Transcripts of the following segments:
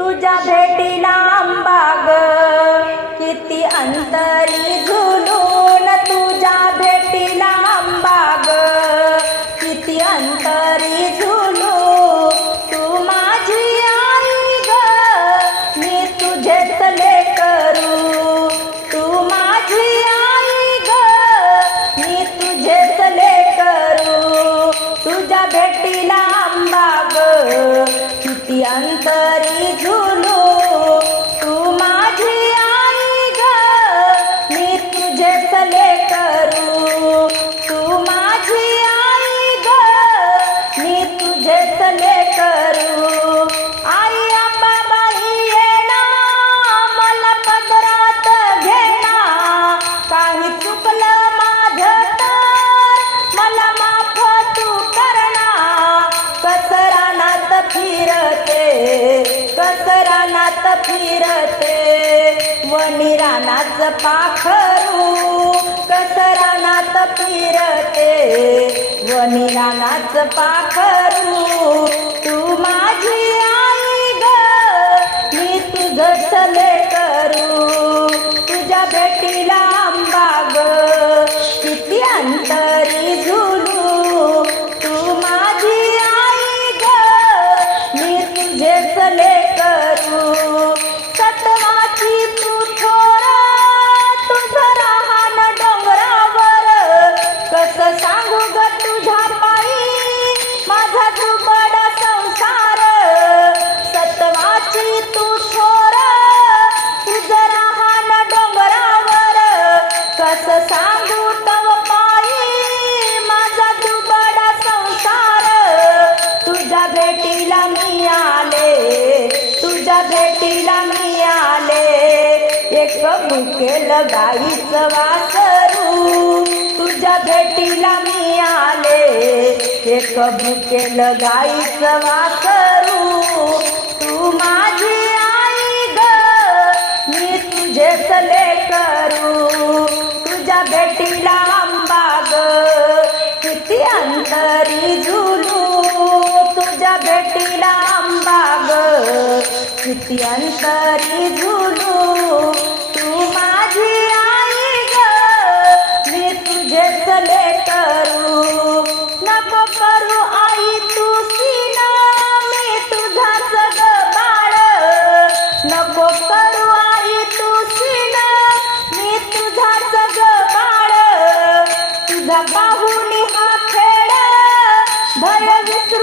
तुझ्या भेटीला अंबाग किती अंतरी झुलू अंतरी झुलो तू माझी आई ग मी तुझे सले करू. तू माझी आई ग मी तुझे सले कसरानात फिरते वनी रानाच पाखरू कसरानात फिरते वनी रानाच पाखरू तू माझी एक गाईच वासरू. तुझ्या भेटीला मी आले. एक बुकेल गाईच वासरू. तू माझी आई ग. मी तुझे सले करू तुझ्या भेटीला अंबाग किती अंतरी झुलू तुझ्या भेटीला अंबाग किती अंतरी झुलू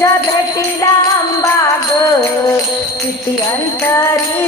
तुझ्या भेटीला अंबाग किती अंतरी